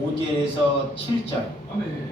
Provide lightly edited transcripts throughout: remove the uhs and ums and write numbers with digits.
5절에서 7절 아멘.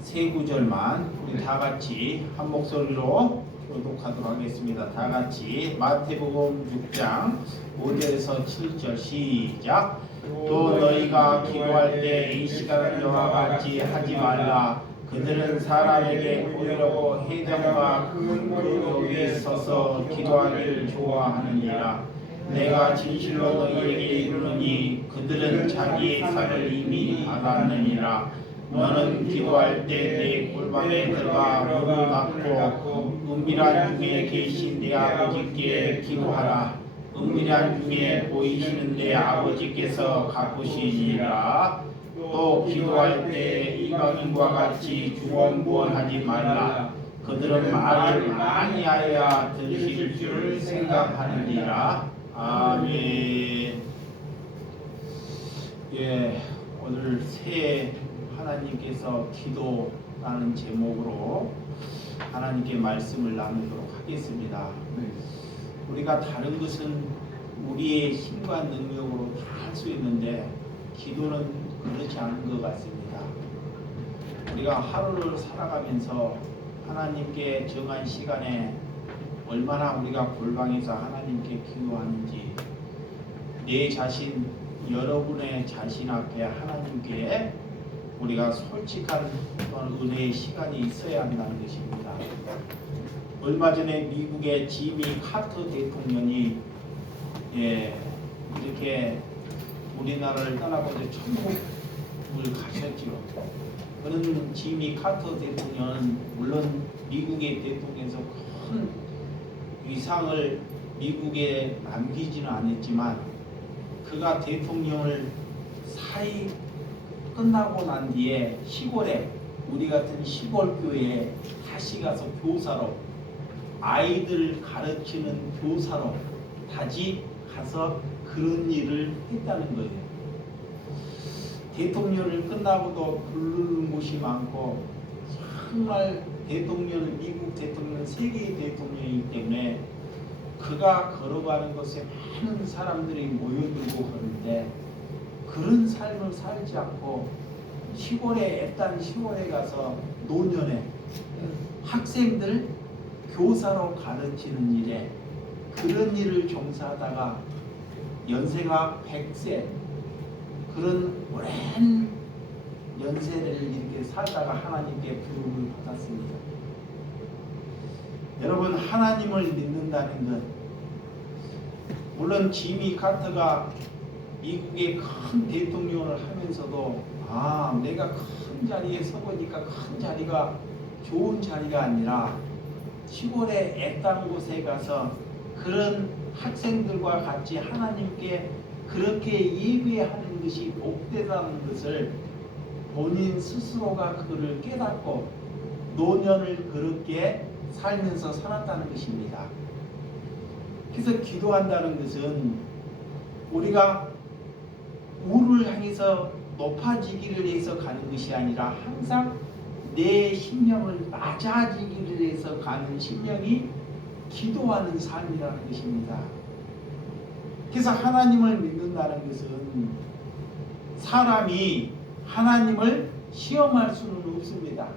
세 구절만 우리 다 같이 한 목소리로 교독하도록 하겠습니다. 다 같이 마태복음 6장 5절에서 7절 시작. 또 너희가 기도할 때 이 시간을 너와 같이 하지 말라. 그들은 사람에게 보이려고 회당과 큰 무릎 위에 서서 기도하기를 좋아하느니라. 내가 진실로 너희에게 이르노니 그들은 자기의 상을 이미 받았느니라. 너는 기도할 때 내 골방에 들어가 문을 닫고 은밀한 중에 계신 내 아버지께 기도하라. 은밀한 중에 보이시는 내 아버지께서 갚으시리라. 또 기도할 때 이방인과 같이 중언부언하지 말라. 그들은 말을 많이 하여 들으실 줄 생각하느니라. 아멘. 예, 오늘 새해 하나님께서 기도라는 제목으로 하나님께 말씀을 나누도록 하겠습니다. 우리가 다른 것은 우리의 힘과 능력으로 다 할 수 있는데 기도는 그렇지 않은 것 같습니다. 우리가 하루를 살아가면서 하나님께 정한 시간에 얼마나 우리가 골방에서 하나님께 기도하는지, 내 자신, 여러분의 자신 앞에 하나님께 우리가 솔직한 은혜의 시간이 있어야 한다는 것입니다. 얼마 전에 미국의 지미 카터 대통령이 이렇게 우리나라를 떠나고 이제 천국을 가셨지요. 그는 지미 카터 대통령은 물론 미국의 대통령에서 큰 위상을 미국에 남기지는 않았지만, 그가 대통령을 사이 끝나고 난 뒤에 시골에, 우리 같은 시골 교회에 다시 가서 교사로, 아이들 가르치는 교사로 다시 가서 그런 일을 했다는 거예요. 대통령을 끝나고도 부르는 곳이 많고, 정말 대통령, 미국 대통령, 세계 대통령이기 때문에 그가 걸어가는 곳에 많은 사람들이 모여들고 그러는데, 그런 삶을 살지 않고 시골에, 애딴 시골에 가서 노년에 학생들 교사로 가르치는 일에 그런 일을 종사하다가 연세가 100세, 그런 오랜 연세를 이렇게 살다가 하나님께 부름을 받았습니다. 여러분, 하나님을 믿는다는 것, 물론 지미 카터가 미국의 큰 대통령을 하면서도 내가 큰 자리에 서보니까 큰 자리가 좋은 자리가 아니라 시골의 애딴 곳에 가서 그런 학생들과 같이 하나님께 그렇게 예배하는 것이 복되다는 것을 본인 스스로가 그를 깨닫고 노년을 그렇게 살면서 살았다는 것입니다. 그래서 기도한다는 것은 우리가 우를 향해서 높아지기를 해서 가는 것이 아니라 항상 내 심령을 낮아지기를 해서 가는 심령이 기도하는 삶이라는 것입니다. 그래서 하나님을 믿는다는 것은 사람이 하나님을 시험할 수는 없습니다.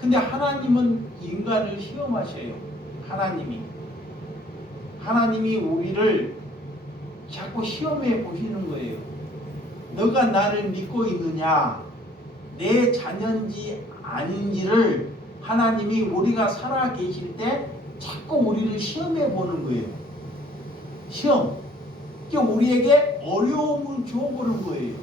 근데 하나님은 인간을 시험하셔요. 하나님이 우리를 자꾸 시험해 보시는 거예요. 너가 나를 믿고 있느냐, 내 자녀인지 아닌지를 하나님이 우리가 살아 계실 때 자꾸 우리를 시험해 보는 거예요. 시험. 그러니까 우리에게 어려움을 줘보는 거예요.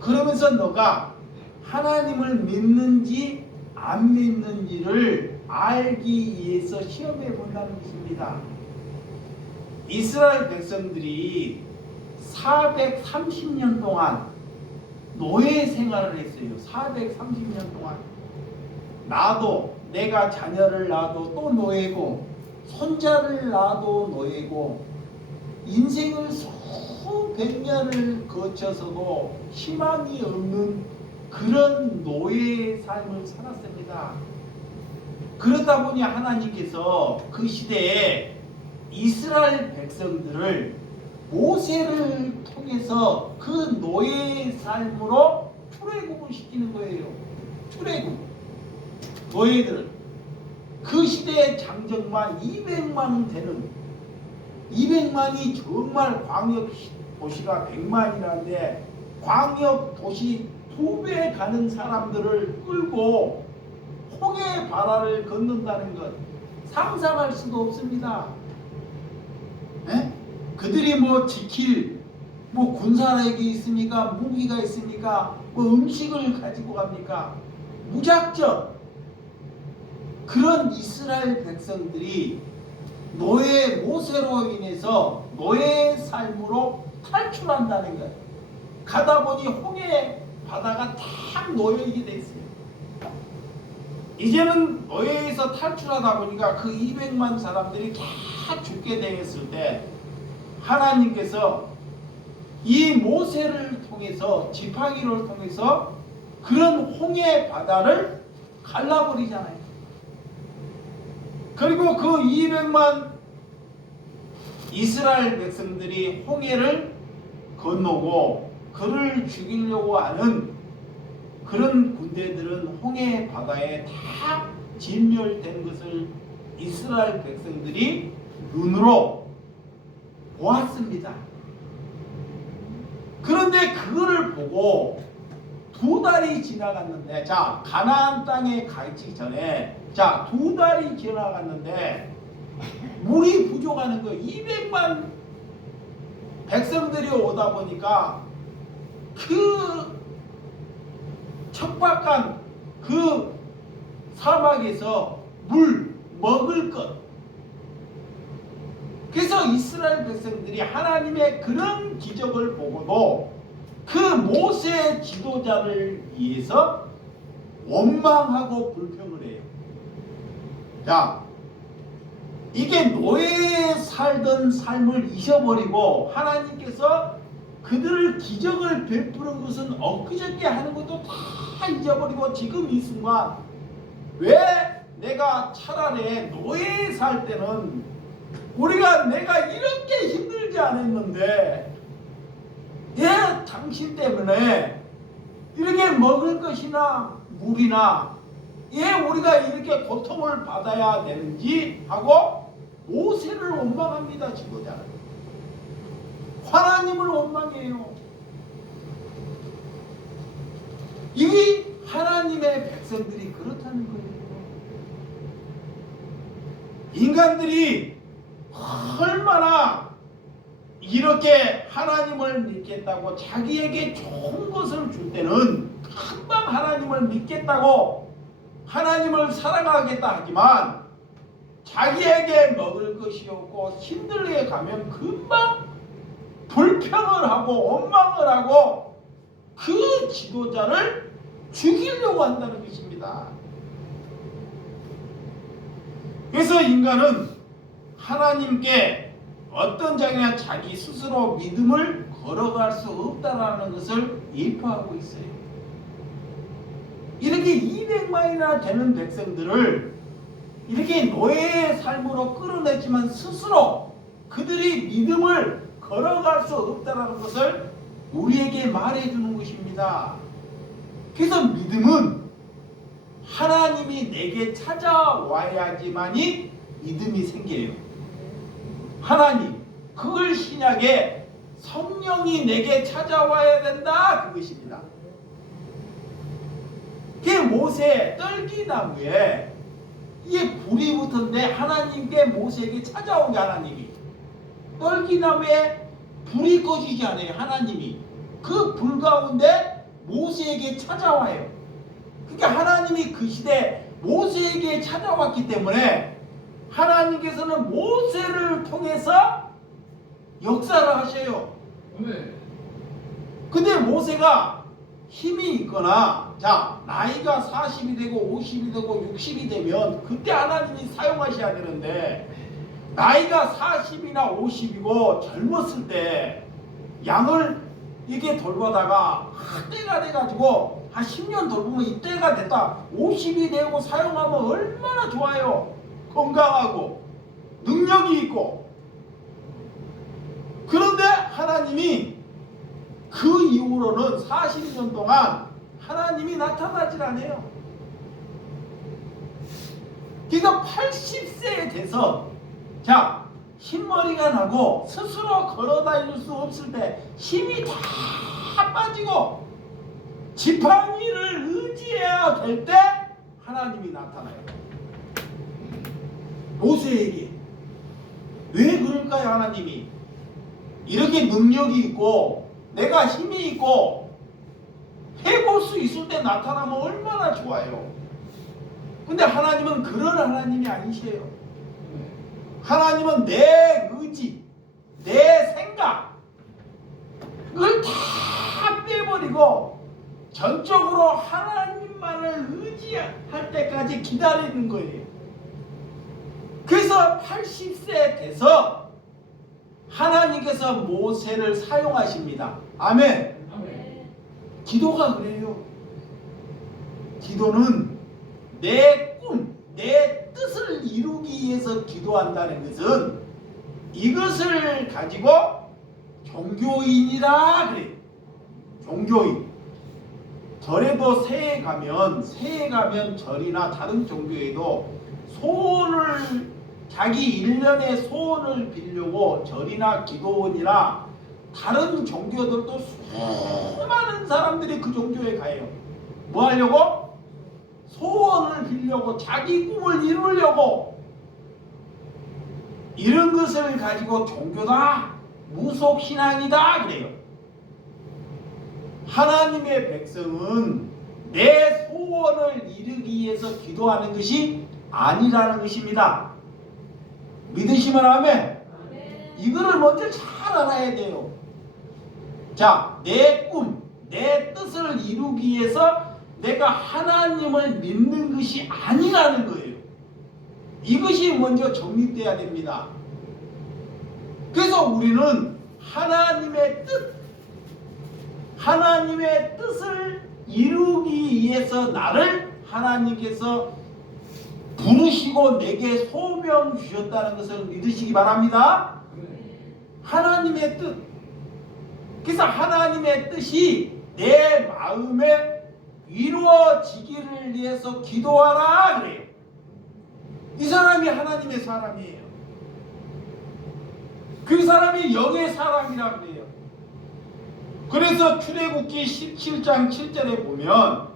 그러면서 너가 하나님을 믿는지 안 믿는지를 알기 위해서 시험해 본다는 것입니다. 이스라엘 백성들이 430년 동안 노예 생활을 했어요. 430년 동안. 내가 자녀를 낳아도 또 노예고, 손자를 낳아도 노예고, 인생을 수백 년을 거쳐서도 희망이 없는 그런 노예의 삶을 살았습니다. 그러다 보니 하나님께서 그 시대에 이스라엘 백성들을 모세를 통해서 그 노예의 삶으로 출애굽을 시키는 거예요. 출애굽. 노예들은 그 시대의 장정만 200만 되는 200만이 정말 광역 도시가 100만이라는데 광역 도시 2배 가는 사람들을 끌고 홍해 바다를 건넌다는 것 상상할 수도 없습니다. 에? 그들이 뭐 지킬 뭐 군사력이 있습니까? 무기가 있습니까? 뭐 음식을 가지고 갑니까? 무작정 그런 이스라엘 백성들이 노예 모세로 인해서 노예의 삶으로 탈출한다는 것. 가다 보니 홍해 바다가 탁 놓여있게 돼 있어요. 이제는 노예에서 탈출하다 보니까 그 200만 사람들이 다 죽게 되었을 때 하나님께서 이 모세를 통해서 지팡이를 통해서 그런 홍해 바다를 갈라버리잖아요. 그리고 그 200만 이스라엘 백성들이 홍해를 건너고 그를 죽이려고 하는 그런 군대들은 홍해 바다에 다 진멸된 것을 이스라엘 백성들이 눈으로 보았습니다. 그런데 그거를 보고 2달이 지나갔는데, 자, 가나안 땅에 가기 전에, 자, 2달이 지나갔는데 물이 부족하는 거예요. 200만 백성들이 오다 보니까 그 척박한 그 사막에서 물 먹을 것. 그래서 이스라엘 백성들이 하나님의 그런 기적을 보고도 그 모세 지도자를 위해서 원망하고 불평을 해요. 자, 이게 노예에 살던 삶을 잊어버리고 하나님께서 그들을 기적을 베푸는 것은 엊그저께 하는 것도 다 잊어버리고 지금 이 순간 왜 내가 차라리 노예에 살 때는 내가 이렇게 힘들지 않았는데 예, 당신 때문에 이렇게 먹을 것이나 물이나 예, 우리가 이렇게 고통을 받아야 되는지 하고 모세를 원망합니다. 지도자는 하나님을 원망해요. 이 하나님의 백성들이 그렇다는 거예요. 인간들이 얼마나 이렇게 하나님을 믿겠다고 자기에게 좋은 것을 줄 때는 금방 하나님을 믿겠다고 하나님을 사랑하겠다 하지만 자기에게 먹을 것이 없고 힘들게 가면 금방 불평을 하고 원망을 하고 그 지도자를 죽이려고 한다는 것입니다. 그래서 인간은 하나님께 어떤 장이나 자기 스스로 믿음을 걸어갈 수 없다라는 것을 예표하고 있어요. 이렇게 200만이나 되는 백성들을 이렇게 노예의 삶으로 끌어냈지만 스스로 그들이 믿음을 걸어갈 수 없다라는 것을 우리에게 말해주는 것입니다. 그래서 믿음은 하나님이 내게 찾아와야지만이 믿음이 생겨요. 하나님, 그걸 신약에 성령이 내게 찾아와야 된다 그것입니다. 그 모세 떨기나무에 이게 불이 붙었는데 하나님께 모세에게 찾아온 게 하나님이 떨기나무에 불이 꺼지지 않아요. 하나님이 그 불 가운데 모세에게 찾아와요. 그러니까 하나님이 그 시대 모세에게 찾아왔기 때문에 하나님께서는 모세를 통해서 역사를 하셔요. 근데 모세가 힘이 있거나 자 나이가 40이 되고 50이 되고 60이 되면 그때 하나님이 사용하셔야 되는데 나이가 40이나 50이고 젊었을 때 양을 이렇게 돌보다가 때가 돼가지고 한 10년 돌보면 이때가 됐다 50이 되고 사용하면 얼마나 좋아요. 건강하고 능력이 있고. 그런데 하나님이 그 이후로는 40년 동안 하나님이 나타나질 않아요. 그러니까 80세에 돼서 자 흰머리가 나고 스스로 걸어다닐 수 없을 때 힘이 다 빠지고 지팡이를 의지해야 될 때 하나님이 나타나요. 모세에게. 왜 그럴까요? 하나님이 이렇게 능력이 있고 내가 힘이 있고 해볼 수 있을 때 나타나면 얼마나 좋아요. 근데 하나님은 그런 하나님이 아니세요. 하나님은 내 의지, 내 생각 그걸 다 빼버리고 전적으로 하나님만을 의지할 때까지 기다리는 거예요. 그래서 80세 돼서 하나님께서 모세를 사용하십니다. 아멘. 기도가 그래요. 기도는 내 꿈, 내 뜻을 이루기 위해서 기도한다는 것은 이것을 가지고 종교인이라 그래요. 종교인. 절에도 새해 가면 절이나 다른 종교에도 소원을 자기 일련의 소원을 빌려고 절이나 기도원이나 다른 종교들도 수많은 사람들이 그 종교에 가요. 뭐 하려고? 소원을 빌려고 자기 꿈을 이루려고. 이런 것을 가지고 종교다, 무속신앙이다 그래요. 하나님의 백성은 내 소원을 이루기 위해서 기도하는 것이 아니라는 것입니다. 믿으시면 아멘. 이거를 먼저 잘 알아야 돼요. 자, 내 꿈, 내 뜻을 이루기 위해서 내가 하나님을 믿는 것이 아니라는 거예요. 이것이 먼저 정립돼야 됩니다. 그래서 우리는 하나님의 뜻을 이루기 위해서 나를 하나님께서 부르시고 내게 소명 주셨다는 것을 믿으시기 바랍니다. 하나님의 뜻. 그래서 하나님의 뜻이 내 마음에 이루어지기를 위해서 기도하라 그래요. 이 사람이 하나님의 사람이에요. 그 사람이 영의 사람이라고 그래요. 그래서 출애굽기 17장 7절에 보면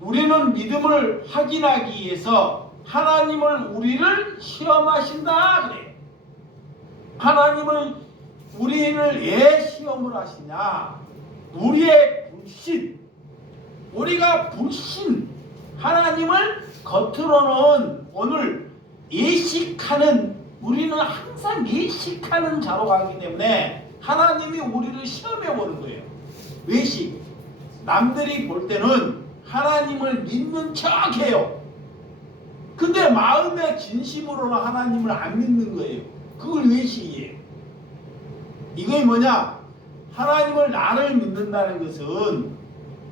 우리는 믿음을 확인하기 위해서 하나님을 우리를 시험하신다 그래요. 하나님을 우리를 왜 시험을 하시냐? 우리의 불신. 우리가 불신. 하나님을 겉으로는 오늘 예식하는, 우리는 항상 예식하는 자로 가기 때문에 하나님이 우리를 시험해 보는 거예요. 외식. 남들이 볼 때는 하나님을 믿는 척해요. 근데 마음의 진심으로는 하나님을 안 믿는 거예요. 그걸 외식이에요. 이게 뭐냐? 하나님을 나를 믿는다는 것은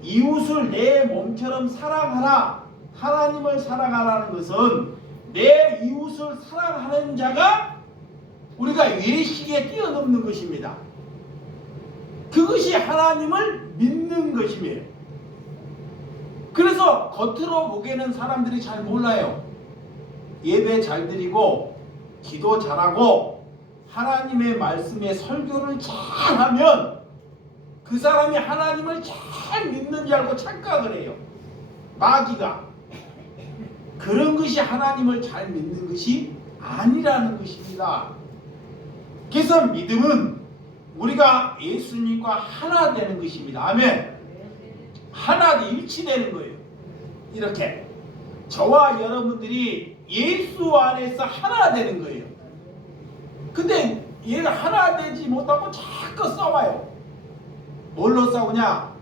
이웃을 내 몸처럼 사랑하라. 하나님을 사랑하라는 것은 내 이웃을 사랑하는 자가 우리가 외식에 뛰어넘는 것입니다. 그것이 하나님을 믿는 것이에요. 그래서 겉으로 보기에는 사람들이 잘 몰라요. 예배 잘 드리고 기도 잘하고 하나님의 말씀에 설교를 잘하면 그 사람이 하나님을 잘 믿는 줄 알고 착각을 해요. 마귀가. 그런 것이 하나님을 잘 믿는 것이 아니라는 것입니다. 그래서 믿음은 우리가 예수님과 하나 되는 것입니다. 아멘. 하나 일치되는 거예요. 이렇게 저와 여러분들이 예수 안에서 하나 되는 거예요. 근데 얘가 하나 되지 못하고 자꾸 싸워요. 뭘로 싸우냐?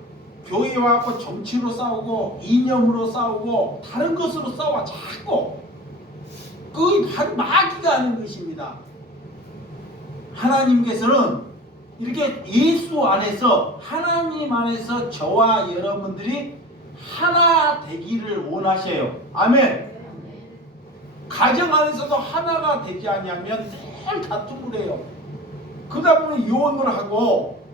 교회 와서 정치로 싸우고 이념으로 싸우고 다른 것으로 싸워. 자꾸. 그게 바로 마귀가 하는 것입니다. 하나님께서는 이렇게 예수 안에서, 하나님 안에서 저와 여러분들이 하나 되기를 원하셔요. 아멘. 가정 안에서도 하나가 되지 않으면 늘 다툼을 해요. 그러다 보면 이혼을 하고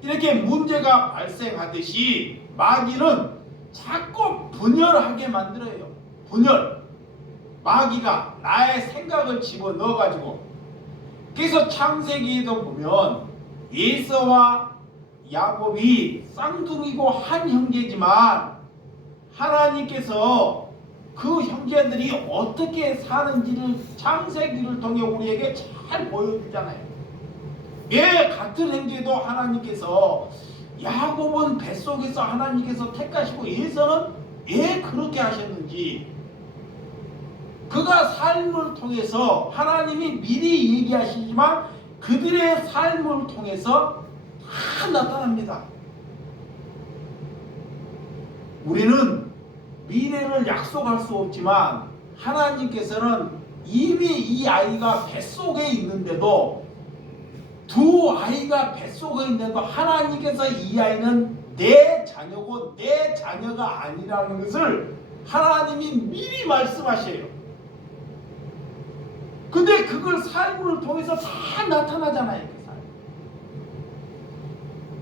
이렇게 문제가 발생하듯이 마귀는 자꾸 분열하게 만들어요. 분열. 마귀가 나의 생각을 집어넣어가지고. 그래서 창세기에도 보면 에서와 야곱이 쌍둥이고 한 형제지만 하나님께서 그 형제들이 어떻게 사는지를 창세기를 통해 우리에게 잘 보여주잖아요. 왜 같은 형제도 하나님께서 야곱은 뱃속에서 하나님께서 택하시고 에서는 왜 그렇게 하셨는지 그가 삶을 통해서 하나님이 미리 얘기하시지만 그들의 삶을 통해서 다 나타납니다. 우리는 미래를 약속할 수 없지만 하나님께서는 이미 이 아이가 뱃속에 있는데도 두 아이가 뱃속에 있는데도 하나님께서 이 아이는 내 자녀고 내 자녀가 아니라는 것을 하나님이 미리 말씀하셔요. 근데 그걸 삶을 통해서 다 나타나잖아요. 그 삶.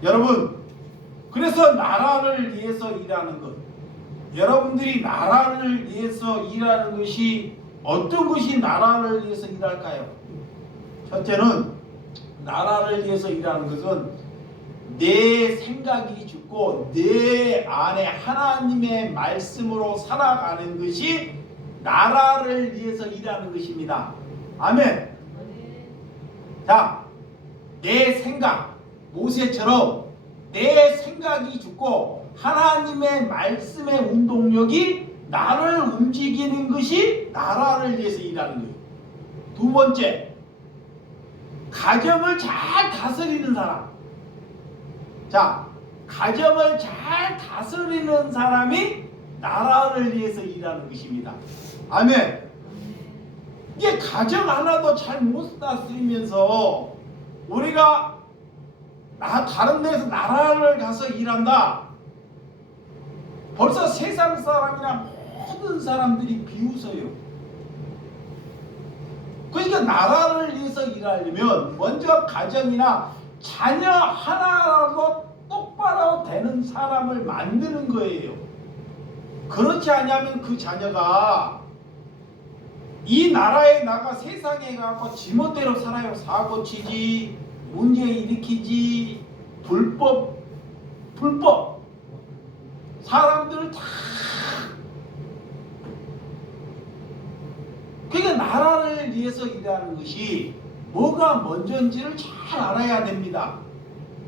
여러분, 그래서 나라를 위해서 일하는 것, 여러분들이 나라를 위해서 일하는 것이 어떤 것이 나라를 위해서 일할까요? 첫째는 나라를 위해서 일하는 것은 내 생각이 죽고 내 안에 하나님의 말씀으로 살아가는 것이 나라를 위해서 일하는 것입니다. 아멘. 자, 내 생각, 모세처럼 내 생각이 죽고 하나님의 말씀의 운동력이 나를 움직이는 것이 나라를 위해서 일하는 거예요. 두 번째, 가정을 잘 다스리는 사람. 자, 가정을 잘 다스리는 사람이 나라를 위해서 일하는 것입니다. 아멘. 이게 가정 하나도 잘 못 다스리면서 우리가 다른 데서 나라를 가서 일한다. 벌써 세상 사람이나 모든 사람들이 비웃어요. 그러니까 나라를 위해서 일하려면 먼저 가정이나 자녀 하나라도 똑바로 되는 사람을 만드는 거예요. 그렇지 않으면 그 자녀가 이 나라에 나가 세상에 가서 지멋대로 살아요. 사고치지, 문제 일으키지, 불법 사람들을 다. 그러니까 나라를 위해서 일하는 것이 뭐가 먼저인지를 잘 알아야 됩니다.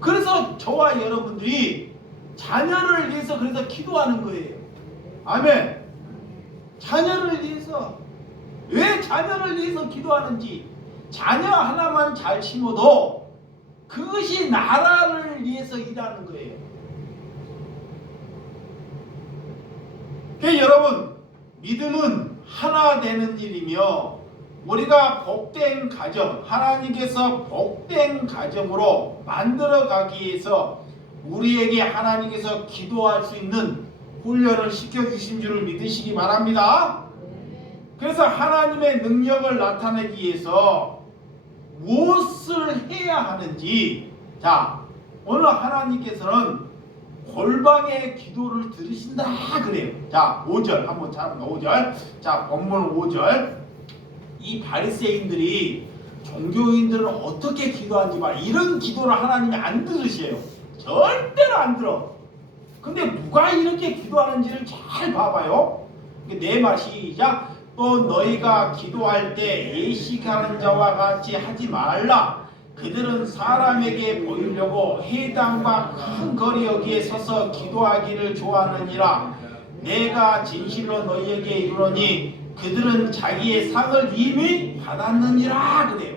그래서 저와 여러분들이 자녀를 위해서 그래서 기도하는 거예요. 아멘. 자녀를 위해서. 왜 자녀를 위해서 기도하는지, 자녀 하나만 잘 심어도 그것이 나라를 위해서 일하는 거예요. 그러니까 여러분, 믿음은 하나 되는 일이며 우리가 복된 가정, 하나님께서 복된 가정으로 만들어가기 위해서 우리에게 하나님께서 기도할 수 있는 훈련을 시켜주신 줄을 믿으시기 바랍니다. 그래서 하나님의 능력을 나타내기 위해서 무엇을 해야 하는지, 자, 오늘 하나님께서는 골방의 기도를 들으신다 그래요. 자, 5절 한번 잡습니다. 5절. 자, 본문 5절. 이 바리새인들이 종교인들은 어떻게 기도하는지 봐. 이런 기도를 하나님이 안 들으셔요. 절대로 안 들어. 근데 누가 이렇게 기도하는지를 잘 봐봐요. 네 말 시작. 또 너희가 기도할 때 예식하는 자와 같이 하지 말라. 그들은 사람에게 보이려고 회당과 큰 거리 여기에 서서 기도하기를 좋아하느니라. 내가 진실로 너희에게 이르노니 그들은 자기의 상을 이미 받았느니라 그래요.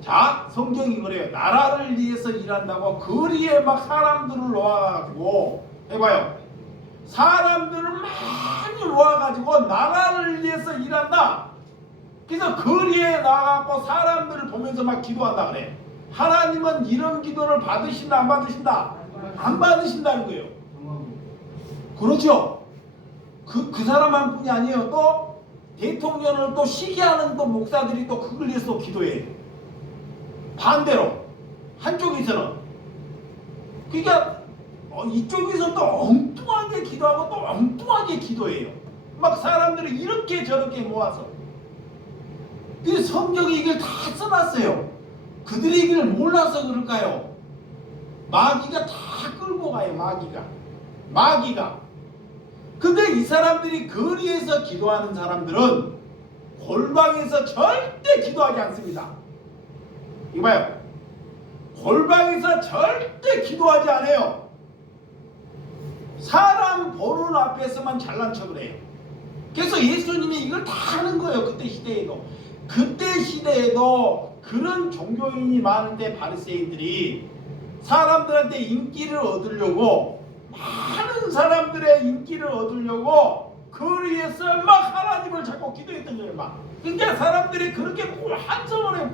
자, 성경이 그래요. 나라를 위해서 일한다고 거리에 막 사람들을 놓아가지고 해봐요. 사람들을 많이 놓아가지고 나라를 위해서 일한다. 그래서 거리에 나가고 사람들을 보면서 막 기도한다 그래. 하나님은 이런 기도를 받으신다 안 받으신다? 안 받으신다는 거예요. 그렇죠? 그 사람만 뿐이 아니에요. 또 대통령을 또 시기하는 또 목사들이 또 그걸 위해서 기도해. 반대로 한쪽에서는 그러니까 이쪽에서 또 엉뚱하게 기도하고 또 엉뚱하게 기도해요. 막 사람들을 이렇게 저렇게 모아서. 그 성경에 이걸 다 써놨어요. 그들이 이걸 몰라서 그럴까요? 마귀가 다 끌고 가요. 마귀가. 근데 이 사람들이 거리에서 기도하는 사람들은 골방에서 절대 기도하지 않습니다. 이거 봐요. 골방에서 절대 기도하지 않아요. 사람 보는 앞에서만 잘난 척을 해요. 그래서 예수님이 이걸 다 하는 거예요. 그때 시대에도 그런 종교인이 많은데 바리새인들이 사람들한테 인기를 얻으려고, 많은 사람들의 인기를 얻으려고 거리에서 막 하나님을 자꾸 기도했던 거예요. 막. 그러니까 사람들이 그렇게 한성을 해요.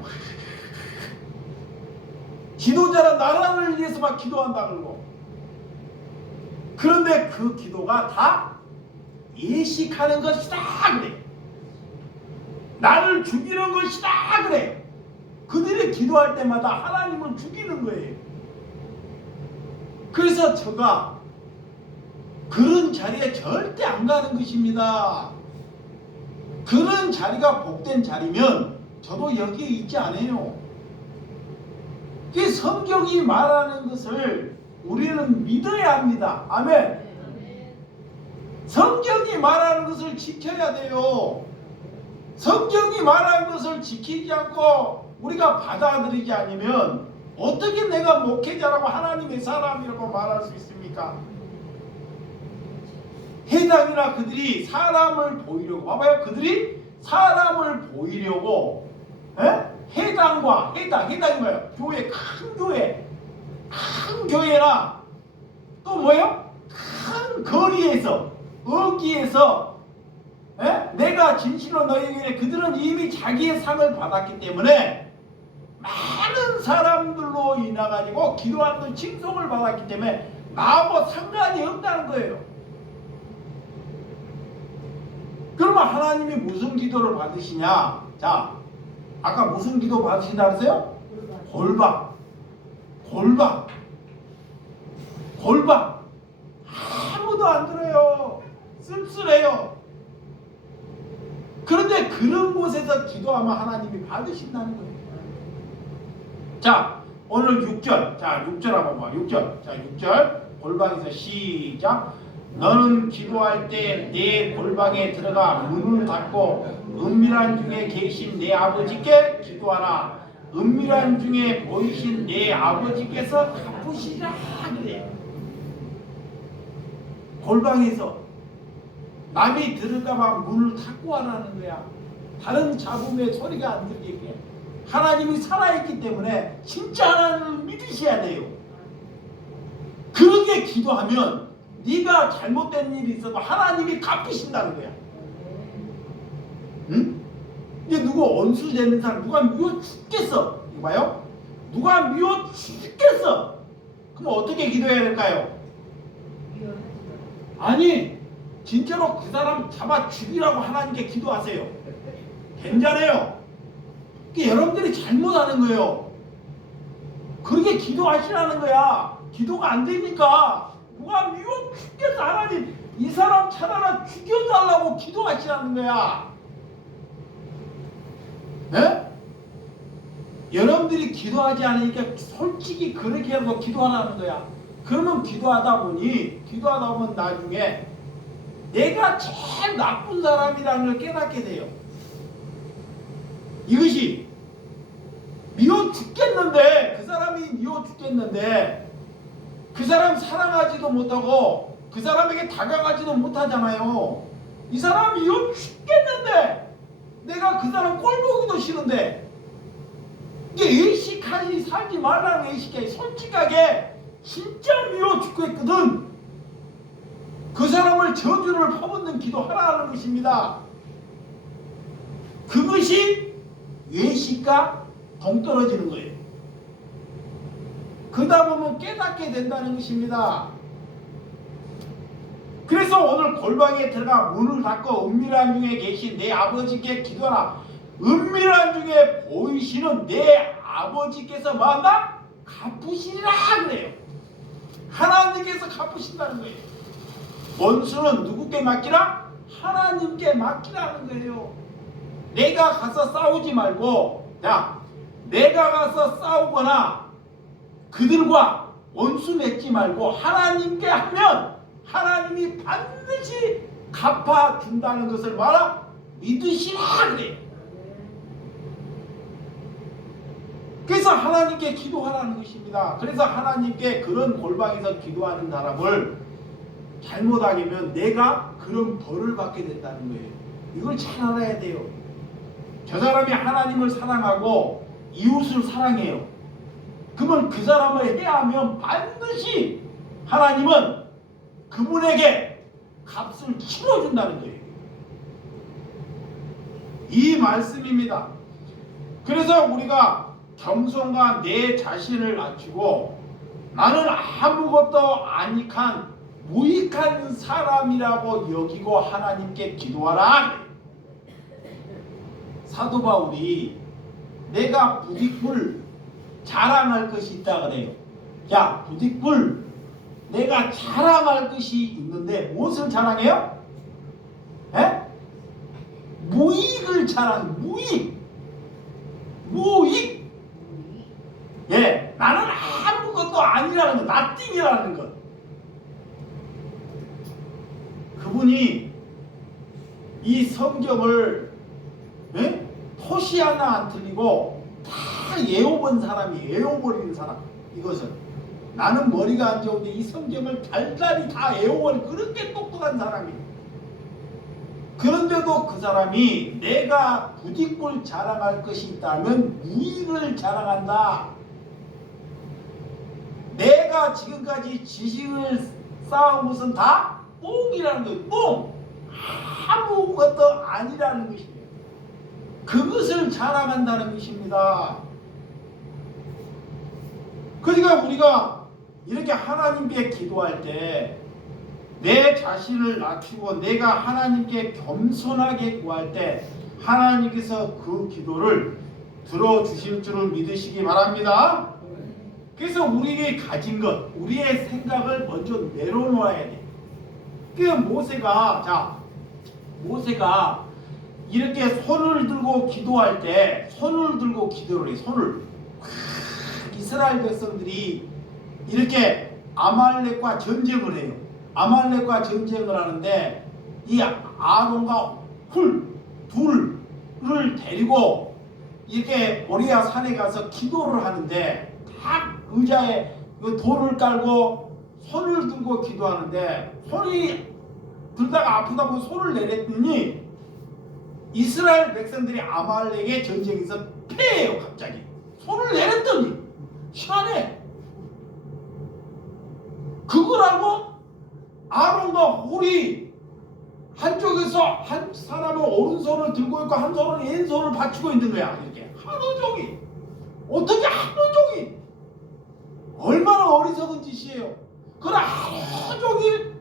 지도자라 나라를 위해서 막 기도한다 그러고. 그런데 그 기도가 다 예식하는 것이다 그래. 나를 죽이는 것이다 그래. 그들이 기도할 때마다 하나님을 죽이는 거예요. 그래서 제가 그런 자리에 절대 안 가는 것입니다. 그런 자리가 복된 자리면 저도 여기에 있지 않아요. 그 성경이 말하는 것을 우리는 믿어야 합니다. 아멘. 성경이 말하는 것을 지켜야 돼요. 성경이 말하는 것을 지키지 않고 우리가 받아들이지 않으면 어떻게 내가 목회자라고 하나님의 사람이라고 말할 수 있습니까? 해당이나 그들이 사람을 보이려고, 봐봐요. 그들이 사람을 보이려고, 해당과 해당이 뭐예요? 교회, 큰 교회나 또 뭐예요? 큰 거리에서, 어귀에서 내가 진실로 너희에게, 그들은 이미 자기의 상을 받았기 때문에 많은 사람들로 인해가지고 기도하는 칭송을 받았기 때문에 나하고 상관이 없다는 거예요. 그러면 하나님이 무슨 기도를 받으시냐? 자, 아까 무슨 기도 받으신다 그랬어요? 골방. 아무도 안 들어요. 쓸쓸해요. 그런데 그런 곳에서 기도하면 하나님이 받으신다는 거예요. 자, 오늘 6절. 자, 6절 한번 봐. 6절. 자, 6절. 골방에서 시작. 너는 기도할 때 내 골방에 들어가 문을 닫고 은밀한 중에 계신 내 아버지께 기도하라. 은밀한 중에 보이신 내 아버지께서 갚으시리라 그래요. 골방에서 남이 들을까봐 문을 닫고 하라는 거야. 다른 잡음의 소리가 안 들리게. 하나님이 살아있기 때문에 진짜 하나님을 믿으셔야 돼요. 그렇게 기도하면 네가 잘못된 일이 있어도 하나님이 갚으신다는 거야. 응? 이게 누구 원수 되는 사람, 누가 미워 죽겠어. 이거 봐요. 누가 미워 죽겠어. 그럼 어떻게 기도해야 될까요? 아니, 진짜로 그 사람 잡아 죽이라고 하나님께 기도하세요. 괜찮아요. 여러분들이 잘못하는 거예요. 그렇게 기도하시라는 거야. 기도가 안 되니까 누가 미워 죽겠어. 하나님 이 사람 차라리 죽여달라고 기도하시라는 거야. 네? 여러분들이 기도하지 않으니까 솔직히 그렇게 하고 기도하라는 거야. 그러면 기도하다 보면 나중에 내가 제일 나쁜 사람이라는 걸 깨닫게 돼요. 이것이 미워 죽겠는데, 그 사람이 미워 죽겠는데 그 사람 사랑하지도 못하고 그 사람에게 다가가지도 못하잖아요. 이 사람 미워 죽겠는데 내가 그 사람 꼴 보기도 싫은데, 이게 의식하지 살지 말라는 의식해. 솔직하게 진짜 미워 죽겠거든. 그 사람을 저주를 퍼붓는 기도하라는 것입니다. 그것이 외식과 동떨어지는 거예요. 그러다 보면 깨닫게 된다는 것입니다. 그래서 오늘 골방에 들어가 문을 닫고 은밀한 중에 계신 내 아버지께 기도하라. 은밀한 중에 보이시는 내 아버지께서 뭐한다? 갚으시리라 그래요. 하나님께서 갚으신다는 거예요. 원수는 누구께 맡기라? 하나님께 맡기라는 거예요. 내가 가서 싸우지 말고, 야, 내가 가서 싸우거나 그들과 원수 맺지 말고 하나님께 하면 하나님이 반드시 갚아준다는 것을 말아 믿으시라 그래요. 그래서 하나님께 기도하라는 것입니다. 그래서 하나님께 그런 골방에서 기도하는 사람을 잘못하면 내가 그런 벌을 받게 된다는 거예요. 이걸 잘 알아야 돼요. 저 사람이 하나님을 사랑하고 이웃을 사랑해요. 그러면 그 사람을 해야 하면 반드시 하나님은 그분에게 값을 치러준다는 거예요. 이 말씀입니다. 그래서 우리가 겸손과 내 자신을 낮추고 나는 아무것도 아니한 무익한 사람이라고 여기고 하나님께 기도하라. 사도 바울이 내가 부득불 자랑할 것이 있다 그래요. 야, 부득불 내가 자랑할 것이 있는데 무엇을 자랑해요? 에? 무익을 자랑, 무익. 예, 나는 아무것도 아니라는 것, 나띵이라는 것. 그분이 이 성경을 토시 하나 안 틀리고 다 외워본 사람이 외워버리는 사람. 이것은 나는 머리가 안 좋은데 이 성경을 달달이 다 외워버린 그렇게 똑똑한 사람이에요. 그런데도 그 사람이 내가 부득불 자랑할 것이 있다면 무익을 자랑한다. 내가 지금까지 지식을 쌓은 것은 다 똥이라는 거예요. 똥! 아무것도 아니라는 것입니다. 그것을 자랑한다는 것입니다. 그러니까 우리가 이렇게 하나님께 기도할 때 내 자신을 낮추고 내가 하나님께 겸손하게 구할 때 하나님께서 그 기도를 들어주실 줄을 믿으시기 바랍니다. 그래서 우리에게 가진 것, 우리의 생각을 먼저 내려놓아야 돼. 그 모세가 이렇게 손을 들고 기도할 때 손을 들고 기도를 해. 손을 이스라엘 백성들이 이렇게 아말렉과 전쟁을 해요. 아말렉과 전쟁을 하는데 이 아론과 둘을 데리고 이렇게 모리아 산에 가서 기도를 하는데 딱 의자에 돌을 깔고 손을 들고 기도하는데 손이 들다가 아프다 보니 손을 내렸더니 이스라엘 백성들이 아말렉의 전쟁에서 패해요. 갑자기 손을 내렸더니 희한해. 그거라고 아론과 홀이 한쪽에서 한 사람은 오른손을 들고 있고 한 손은 왼손을 받치고 있는 거야. 이렇게 하루 종일. 어떻게 하루 종일? 얼마나 어리석은 짓이에요. 그러나 하루 종일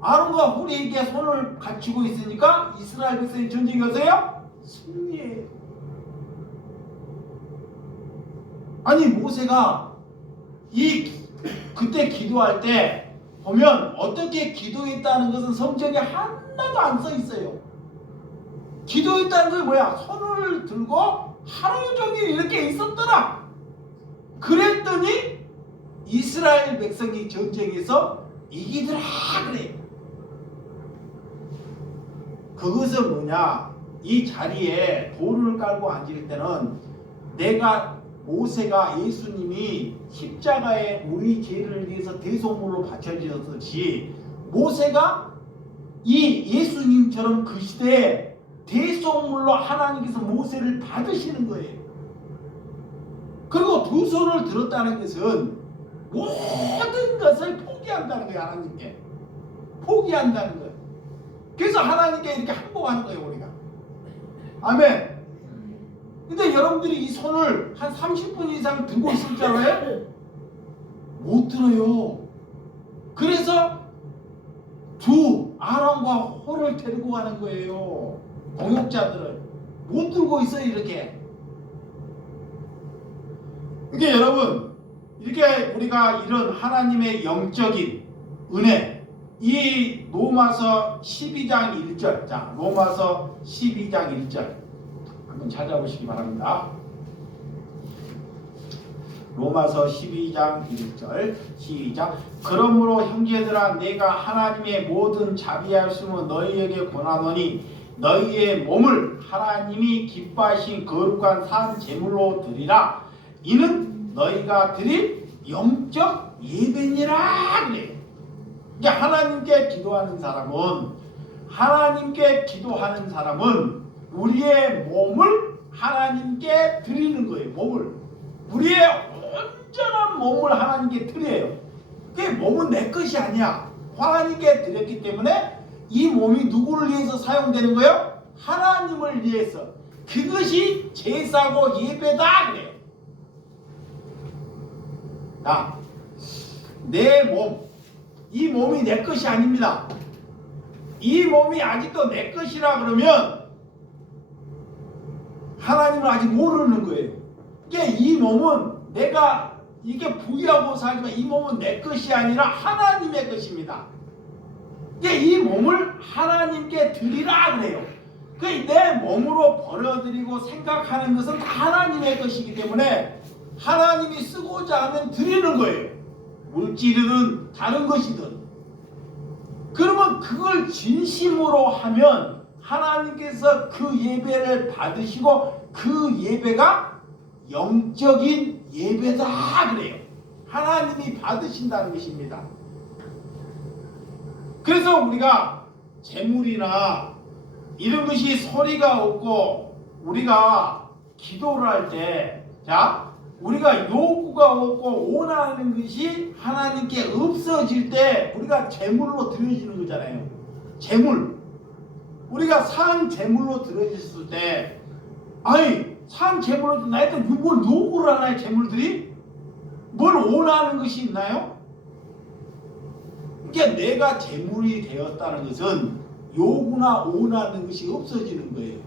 아론과 홀에게 손을 받치고 있으니까 이스라엘 백성이 전쟁에서요 승리해요. 아니 모세가 그때 기도할 때 보면 어떻게 기도했다는 것은 성경에 하나도 안 써 있어요. 기도했다는 게 뭐야? 손을 들고 하루 종일 이렇게 있었더라. 그랬더니 이스라엘 백성이 전쟁에서 이기더라 그래. 그것은 뭐냐? 이 자리에 돌을 깔고 앉을 때는 모세가 예수님이 십자가에 우리 죄를 위해서 대속물로 바쳐지었듯이 모세가 이 예수님처럼 그 시대에 대속물로 하나님께서 모세를 받으시는 거예요. 그리고 두 손을 들었다는 것은 모든 것을 포기한다는 거예요. 하나님께 포기한다는 거예요. 그래서 하나님께 이렇게 항복하는 거예요. 우리가 아멘. 근데 여러분들이 이 손을 한 30분 이상 들고 있을 줄 알아요? 못 들어요. 그래서 아론과 홀을 데리고 가는 거예요. 공역자들을 못 들고 있어요. 이렇게. 이게 여러분, 이렇게 우리가 이런 하나님의 영적인 은혜, 이 로마서 12장 1절, 자, 로마서 12장 1절 한번 찾아보시기 바랍니다. 로마서 12장 1절 시작. 그러므로 형제들아, 내가 하나님의 모든 자비하심을 너희에게 권하노니 너희의 몸을 하나님이 기뻐하신 거룩한 산 제물로 드리라. 이는 너희가 드릴 영적 예배니라. 그래. 그러니까 하나님께 기도하는 사람은 우리의 몸을 하나님께 드리는 거예요. 몸을, 우리의 온전한 몸을 하나님께 드려요. 그 몸은 내 것이 아니야. 하나님께 드렸기 때문에 이 몸이 누구를 위해서 사용되는 거예요? 하나님을 위해서. 그것이 제사고 예배다 그래요. 자, 내 몸, 이 몸이 내 것이 아닙니다. 이 몸이 아직도 내 것이라 그러면 하나님을 아직 모르는 거예요. 그러니까 이 몸은 내가 이게 부유하고 살지만 이 몸은 내 것이 아니라 하나님의 것입니다. 그러니까 이 몸을 하나님께 드리라 그래요. 내 몸으로 버려드리고 생각하는 것은 다 하나님의 것이기 때문에 하나님이 쓰고자 하면 드리는 거예요. 물질이든 다른 것이든. 그러면 그걸 진심으로 하면 하나님께서 그 예배를 받으시고 그 예배가 영적인 예배다 그래요. 하나님이 받으신다는 것입니다. 그래서 우리가 재물이나 이런 것이 소리가 없고 우리가 기도를 할 때, 자, 우리가 요구가 없고 원하는 것이 하나님께 없어질 때 우리가 재물로 드려지는 거잖아요. 재물. 우리가 산 재물로 드려졌을 때, 아니 산 재물로 나한테 뭘 요구를 하나요? 재물들이 뭘 원하는 것이 있나요? 그러니까 내가 재물이 되었다는 것은 요구나 원하는 것이 없어지는 거예요.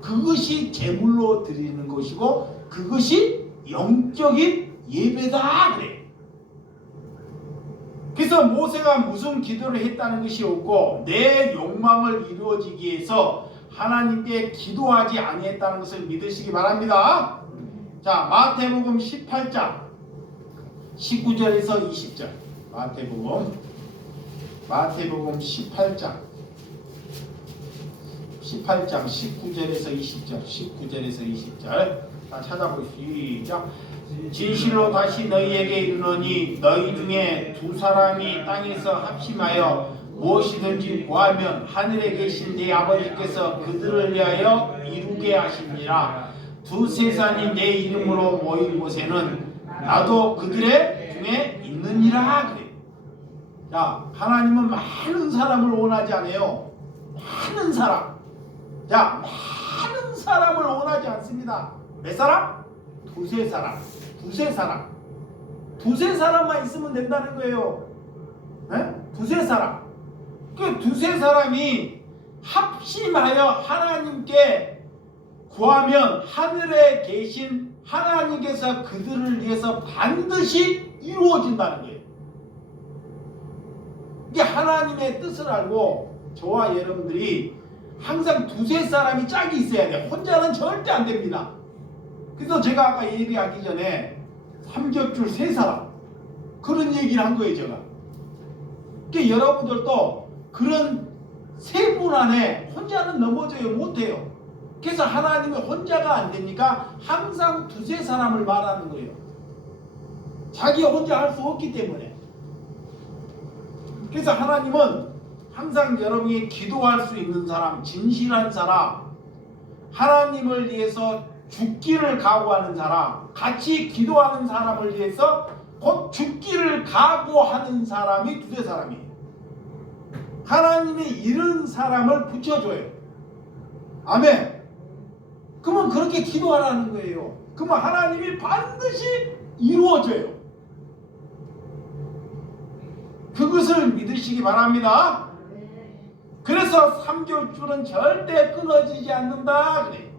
그것이 재물로 드리는 것이고 그것이 영적인 예배다 그래. 그래서 모세가 무슨 기도를 했다는 것이 없고 내 욕망을 이루어지기 위해서 하나님께 기도하지 아니했다는 것을 믿으시기 바랍니다. 자, 마태복음 18장 19절에서 20절. 마태복음 18장 19절에서 20절 다 찾아보시죠. 진실로 다시 너희에게 이르노니 너희 중에 두 사람이 땅에서 합심하여 무엇이든지 구하면 하늘에 계신 내 아버지께서 그들을 위하여 이루게 하시니라. 두세 산이 내 이름으로 모인 곳에는 나도 그들의 중에 있느니라 그래. 자, 하나님은 많은 사람을 원하지 않아요. 많은 사람. 자, 많은 사람을 원하지 않습니다. 몇 사람? 두세 사람. 두세 사람만 있으면 된다는 거예요. 네? 두세 사람. 그 두세 사람이 합심하여 하나님께 구하면 하늘에 계신 하나님께서 그들을 위해서 반드시 이루어진다는 거예요. 이게 하나님의 뜻을 알고 저와 여러분들이 항상 두세 사람이 짝이 있어야 돼요. 혼자는 절대 안 됩니다. 그래서 제가 아까 예배하기 전에 삼겹줄 세 사람 그런 얘기를 한 거예요. 제가. 그러니까 여러분들도 그런 세 분 안에 혼자는 넘어져요. 못해요. 그래서 하나님이 혼자가 안 되니까 항상 두세 사람을 말하는 거예요. 자기가 혼자 할 수 없기 때문에. 그래서 하나님은 항상 여러분이 기도할 수 있는 사람, 진실한 사람, 하나님을 위해서 죽기를 각오하는 사람, 같이 기도하는 사람을 위해서 곧 죽기를 각오하는 사람이 두세 사람이에요. 하나님이 이런 사람을 붙여줘요. 아멘. 그러면 그렇게 기도하라는 거예요. 그러면 하나님이 반드시 이루어져요. 그것을 믿으시기 바랍니다. 그래서 삼겹줄은 절대 끊어지지 않는다 그래.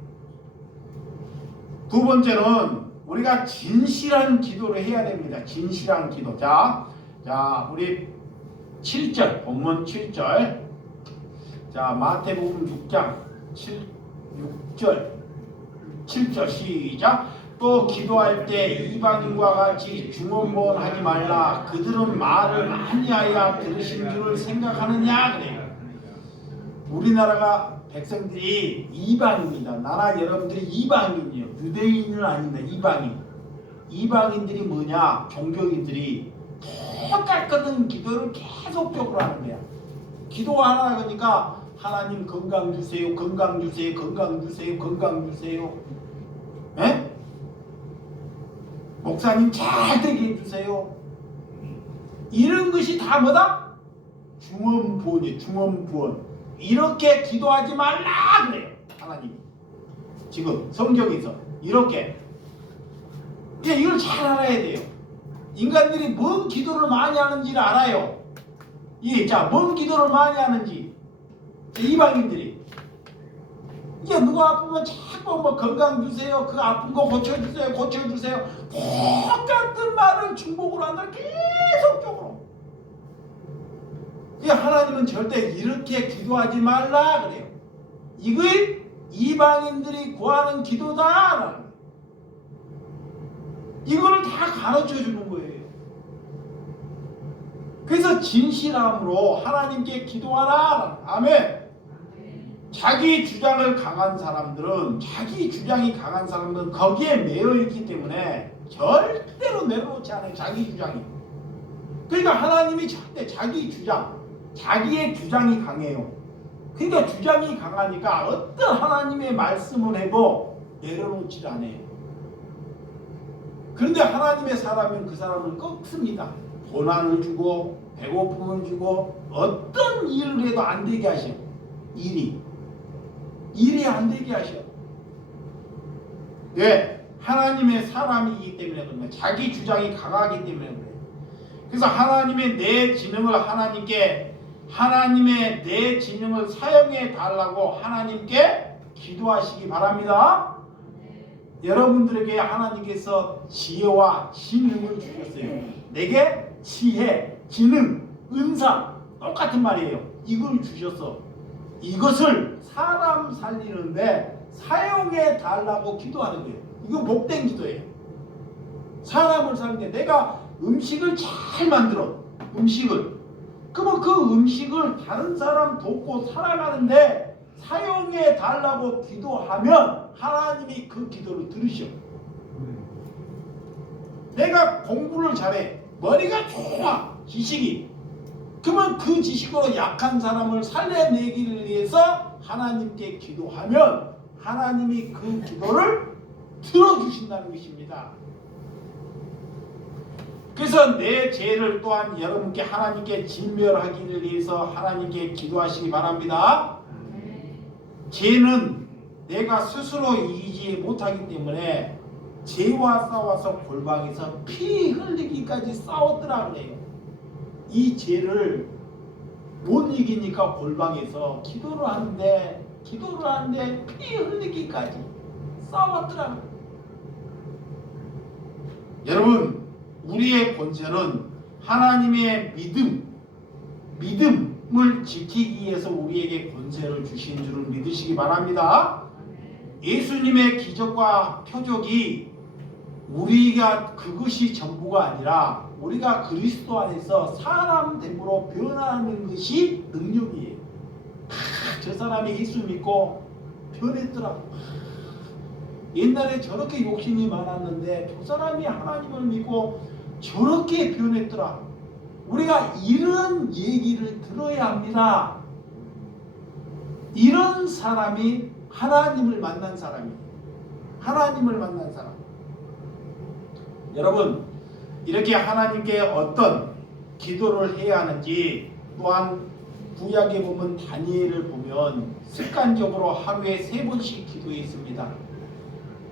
두 번째는 우리가 진실한 기도를 해야 됩니다. 진실한 기도. 자, 우리 7절, 본문 7절. 자, 마태복음 6장 6절, 7절 시작. 또 기도할 때 이방인과 같이 중언부언하지 말라. 그들은 말을 많이 하여 들으신 줄을 생각하느냐 그래요. 우리나라가 백성들이 이방인이다. 나라 여러분들이 이방인이에요. 유대인은 아닙니다. 이방인. 이방인들이 뭐냐? 종교인들이 똑같은 기도를 계속적으로 하는 거야. 기도하나 그러니까 하나님 건강 주세요. 건강 주세요. 건강 주세요. 건강 주세요. 에? 목사님 잘 되게 해주세요. 이런 것이 다 뭐다? 중언부언이에요. 중언부언. 이렇게 기도하지 말라 그래요. 하나님이 지금 성경에서 이렇게. 이걸 잘 알아야 돼요. 인간들이 뭔 기도를 많이 하는지를 알아요. 뭔 기도를 많이 하는지. 이방인들이 이게 누가 아프면 자꾸 뭐 건강 주세요. 그 아픈 거 고쳐주세요. 고쳐주세요. 똑같은 말을 중복으로 한다. 계속적으로. 하나님은 절대 이렇게 기도하지 말라 그래요. 이걸 이방인들이 구하는 기도다. 이거를 다 가르쳐 주는 거예요. 그래서 진실함으로 하나님께 기도하라. 아멘. 자기 주장이 강한 사람들은 거기에 매여 있기 때문에 절대로 내려놓지 않아요. 자기 주장이. 그러니까 하나님이 절대 자기의 주장이 강해요. 그러니까 주장이 강하니까 어떤 하나님의 말씀을 해도 내려놓지 않아요. 그런데 하나님의 사람은 그 사람을 꺾습니다. 고난을 주고 배고픔을 주고 어떤 일을 해도 안 되게 하셔. 일이 안 되게 하셔. 왜? 하나님의 사람이기 때문에 그런 거예요. 자기 주장이 강하기 때문에 그래요. 그래서 하나님의 내 지능을 하나님의 내 지능을 사용해 달라고 하나님께 기도하시기 바랍니다. 여러분들에게 하나님께서 지혜와 지능을 주셨어요. 내게 지혜, 지능, 은사 똑같은 말이에요. 이걸 주셔서 이것을 사람 살리는데 사용해 달라고 기도하는 거예요. 이거 복된 기도예요. 사람을 살리는데 내가 음식을 잘 만들어. 그러면 그 음식을 다른 사람 돕고 살아가는데 사용해 달라고 기도하면 하나님이 그 기도를 들으셔. 내가 공부를 잘해. 머리가 좋아. 지식이. 그러면 그 지식으로 약한 사람을 살려내기를 위해서 하나님께 기도하면 하나님이 그 기도를 들어주신다는 것입니다. 그래서 내 죄를 또한 여러분께 하나님께 진멸하기를 위해서 하나님께 기도하시기 바랍니다. 죄는 내가 스스로 이기지 못하기 때문에 죄와 싸워서 골방에서 피 흘리기까지 싸웠더라 그래요. 이 죄를 못 이기니까 골방에서 기도를 하는데 피 흘리기까지 싸웠더라. 여러분, 우리의 권세는 하나님의 믿음을 지키기 위해서 우리에게 권세를 주신 줄을 믿으시기 바랍니다. 예수님의 기적과 표적이 우리가 그것이 전부가 아니라 우리가 그리스도 안에서 사람됨으로 변화하는 것이 능력이에요. 저 사람이 예수 믿고 변했더라. 옛날에 저렇게 욕심이 많았는데 저 사람이 하나님을 믿고 저렇게 변했더라. 우리가 이런 얘기를 들어야 합니다. 이런 사람이 하나님을 만난 사람이에요. 하나님을 만난 사람. 여러분, 이렇게 하나님께 어떤 기도를 해야 하는지, 또한 구약에 보면 다니엘을 보면 습관적으로 하루에 3번씩 기도했습니다.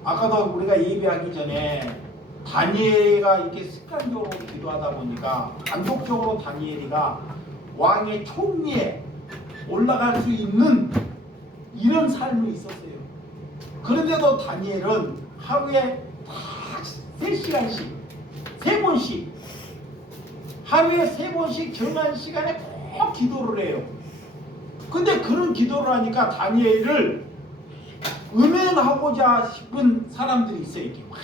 아까도 우리가 예배하기 전에 다니엘가 이렇게 습관적으로 기도하다 보니까 반복적으로 다니엘이가 왕의 총리에 올라갈 수 있는 이런 삶이 있었어요. 그런데도 다니엘은 하루에 딱 3시간씩 3번씩 하루에 3번씩 정한 시간에 꼭 기도를 해요. 근데 그런 기도를 하니까 다니엘을 음행하고자 싶은 사람들이 있어요. 이렇게 막.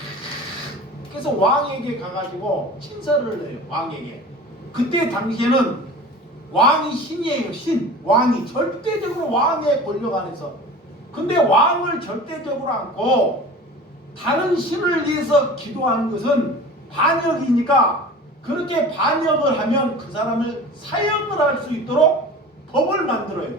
그래서 왕에게 가가지고 친서를 해요. 왕에게. 그때 당시에는 왕이 신이에요. 신. 왕이 절대적으로 왕의 권력 안에서. 근데 왕을 절대적으로 안고 다른 신을 위해서 기도하는 것은 반역이니까 그렇게 반역을 하면 그 사람을 사형을 할 수 있도록 법을 만들어요.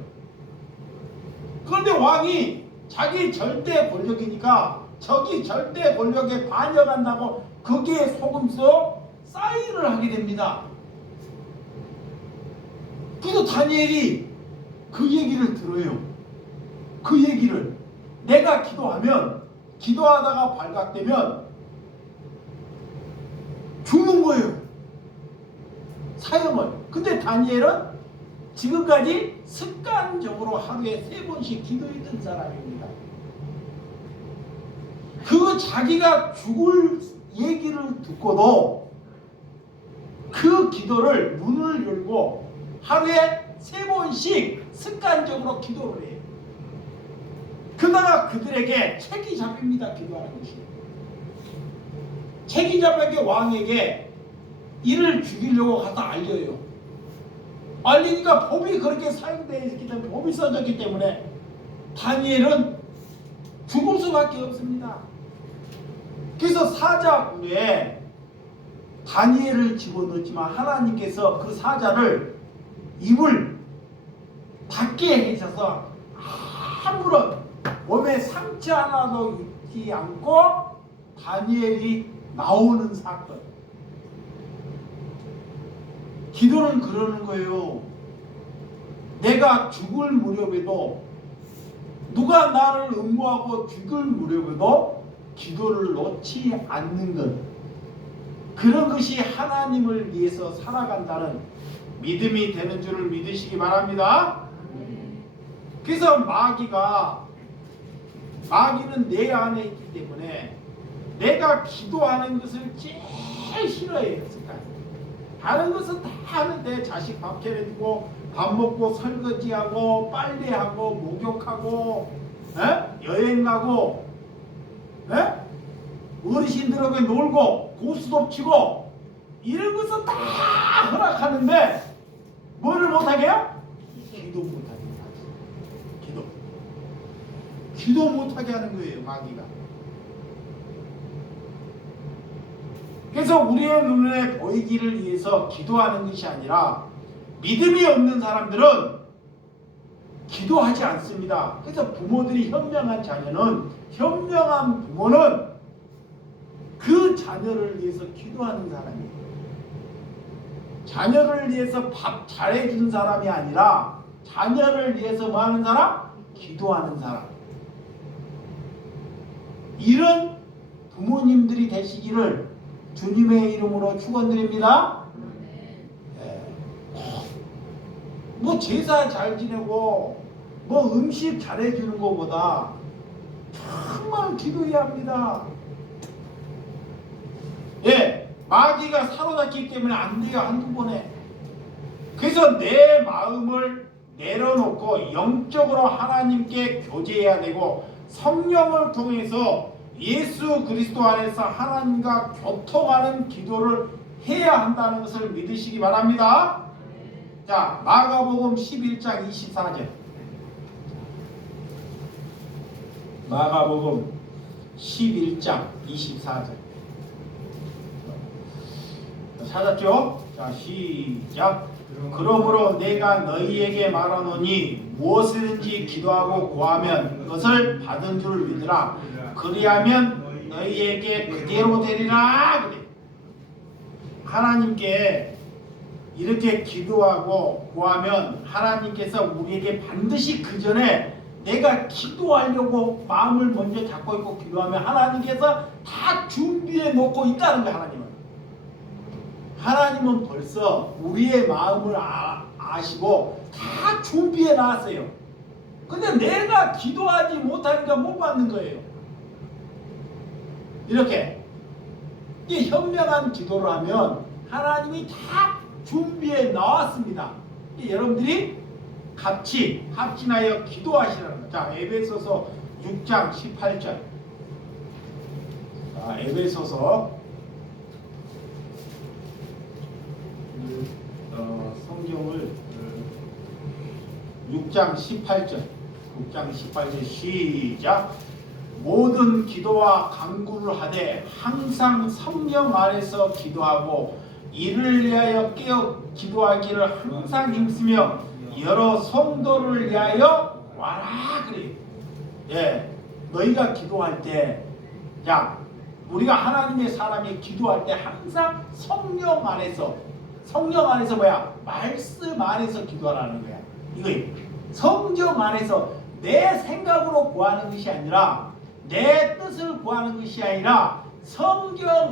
그런데 왕이 자기 절대 권력이니까 저기 절대 권력에 반역한다고 거기에 속음서 사인을 하게 됩니다. 그래서 다니엘이 그 얘기를 들어요. 그 얘기를 내가 기도하다가 발각되면 죽는 거예요. 사형을. 근데 다니엘은 지금까지 습관적으로 하루에 3번씩 기도했던 사람입니다. 그 자기가 죽을 얘기를 듣고도 그 기도를 문을 열고 하루에 3번씩 습관적으로 기도를 해요. 그러다가 그들에게 책이 잡힙니다. 기도하는 것이. 책이 잡히게 왕에게 이를 죽이려고 갖다 알려요. 알리니까 법이 그렇게 사용되어 있기 때문에, 법이 써졌기 때문에 다니엘은 죽을 수밖에 없습니다. 그래서 사자굴에 다니엘을 집어넣었지만 하나님께서 그 사자를 입을 닫게 하셔서 아무런 몸에 상처 하나도 입지 않고 다니엘이 나오는 사건. 기도는 그러는 거예요. 내가 죽을 무렵에도 누가 나를 음모하고 죽을 무렵에도 기도를 놓지 않는 것. 그런 것이 하나님을 위해서 살아간다는 믿음이 되는 줄을 믿으시기 바랍니다. 그래서 마귀는 내 안에 있기 때문에 내가 기도하는 것을 제일 싫어해요. 다른 것은 다 하는데 자식 밥 차려주고 밥 먹고 설거지하고 빨래하고 목욕하고 여행 가고 어르신들하고 놀고 고스톱 치고 이런 것은 다 허락하는데 뭐를 못하게 해요? 기도 못하게 하지. 기도 못하게 하는 거예요. 마귀가. 그래서 우리의 눈에 보이기를 위해서 기도하는 것이 아니라 믿음이 없는 사람들은 기도하지 않습니다. 그래서 부모들이 현명한 부모는 그 자녀를 위해서 기도하는 사람이에요. 자녀를 위해서 밥 잘해준 사람이 아니라 자녀를 위해서 뭐 하는 사람? 기도하는 사람. 이런 부모님들이 되시기를 주님의 이름으로 축원드립니다. 뭐 제사 잘 지내고 뭐 음식 잘해주는 것보다 정말 기도해야 합니다. 마귀가 사로잡기 때문에 안 돼요. 한두 번에. 그래서 내 마음을 내려놓고 영적으로 하나님께 교제해야 되고 성령을 통해서 예수 그리스도 안에서 하나님과 교통하는 기도를 해야 한다는 것을 믿으시기 바랍니다. 자, 마가복음 11장 24절. 마가복음 11장 24절. 찾았죠? 자, 시작. 그러므로 내가 너희에게 말하노니 무엇이든지 기도하고 구하면 그것을 받은 줄 믿으라. 그리하면 너희에게 그대로 되리라. 그래. 하나님께 이렇게 기도하고 구하면 하나님께서 우리에게 반드시 그 전에 내가 기도하려고 마음을 먼저 잡고 있고 기도하면 하나님께서 다 준비해 놓고 있다는 거야. 하나님은 벌써 우리의 마음을 아시고 다 준비해 놨어요. 근데 내가 기도하지 못하니까 못 받는 거예요. 이렇게 이게 현명한 기도를 하면 하나님이 다 준비해 나왔습니다. 여러분들이 같이 합심하여 기도하시라는 거. 자, 에베소서 6장 18절. 자, 에베소서 성경을 6장 18절. 6장 18절 시작. 모든 기도와 간구를 하되 항상 성령 안에서 기도하고 이를 위하여 깨어 기도하기를 항상 힘쓰며 여러 성도를 위하여 와라 그래. 예, 너희가 기도할 때, 자, 우리가 하나님의 사람이 기도할 때 항상 성령 안에서 뭐야? 말씀 안에서 기도하라는 거야. 이거 성경 안에서 내 생각으로 구하는 것이 아니라 내 뜻을 구하는 것이 아니라 성경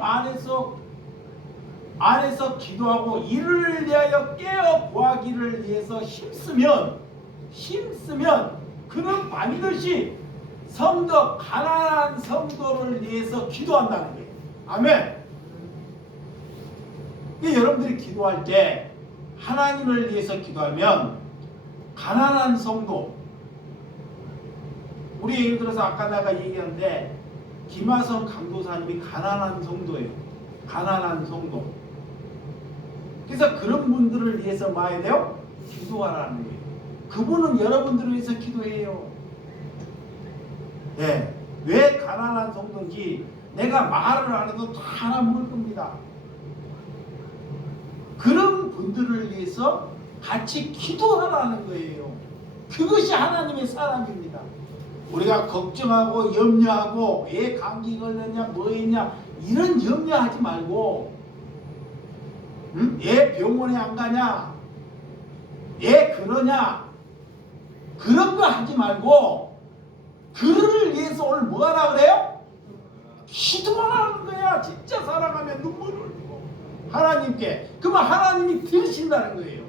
안에서 기도하고 이를 위하여 깨어 구하기를 위해서 힘쓰면 그는 반드시 가난한 성도를 위해서 기도한다는 거예요. 아멘. 여러분들이 기도할 때 하나님을 위해서 기도하면 가난한 성도, 우리 예를 들어서 아까 내가 얘기했는데 김하성 강도사님이 가난한 성도예요. 가난한 성도. 그래서 그런 분들을 위해서 뭐 해야 돼요? 기도하라는 거예요. 그분은 여러분들을 위해서 기도해요. 예, 왜 가난한 성도인지 내가 말을 안 해도 다 알아볼 겁니다. 그런 분들을 위해서 같이 기도하라는 거예요. 그것이 하나님의 사람입니다. 우리가 걱정하고 염려하고 애 감기 걸렸냐 뭐 했냐 이런 염려하지 말고, 애 병원에 안 가냐, 애 그러냐, 그런 거 하지 말고 그를 위해서 오늘 뭐 하라 그래요? 기도하라는 거야. 진짜 살아가면 눈물을 흘리고 하나님께. 그러면 하나님이 들으신다는 거예요.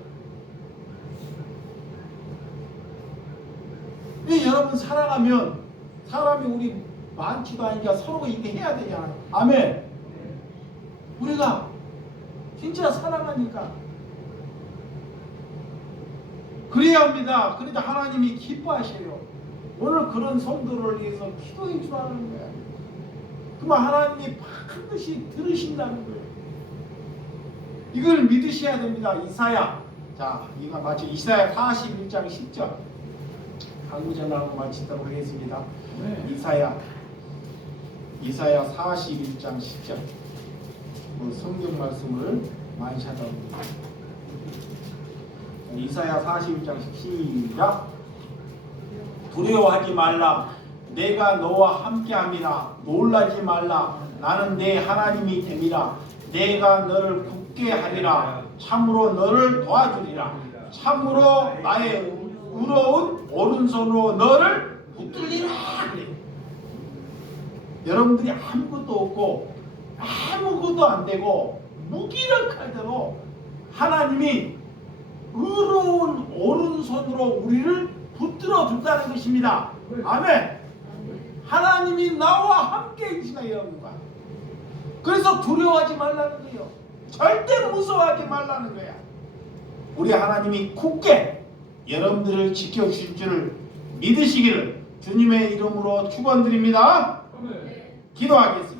여러분 사랑하면 사람이 우리 많지도 않으니까 서로가 이렇게 해야 되잖아요. 아멘. 우리가 진짜 사랑하니까 그래야 합니다. 그러니까 하나님이 기뻐하셔요. 오늘 그런 성도를 위해서 기도해 주라는 거야. 그러면 하나님이 반드시 들으신다는 거예요. 이걸 믿으셔야 됩니다. 이사야. 자, 이거 마치 이사야 41장 10절. 강구전하고 마치도록 하겠습니다. 네. 이사야 41장 10절. 성경 말씀을 많이 찾아옵니다. 이사야 41장 10절 시작. 두려워하지 말라. 내가 너와 함께함이라. 놀라지 말라. 나는 내 하나님이 됨이라. 내가 너를 굳게 하리라. 참으로 너를 도와주리라. 참으로 나의 의로운 오른손으로 너를 붙들리라. 그래. 여러분들이 아무것도 없고 아무것도 안 되고 무기력할 때도 하나님이 의로운 오른손으로 우리를 붙들어 준다는 것입니다. 아멘. 하나님이 나와 함께 계시다 이런 거야. 그래서 두려워하지 말라는 거예요. 절대 무서워하지 말라는 거야. 우리 하나님이 굳게 여러분들을 지켜주실 줄을 믿으시기를 주님의 이름으로 축원드립니다. 기도하겠습니다.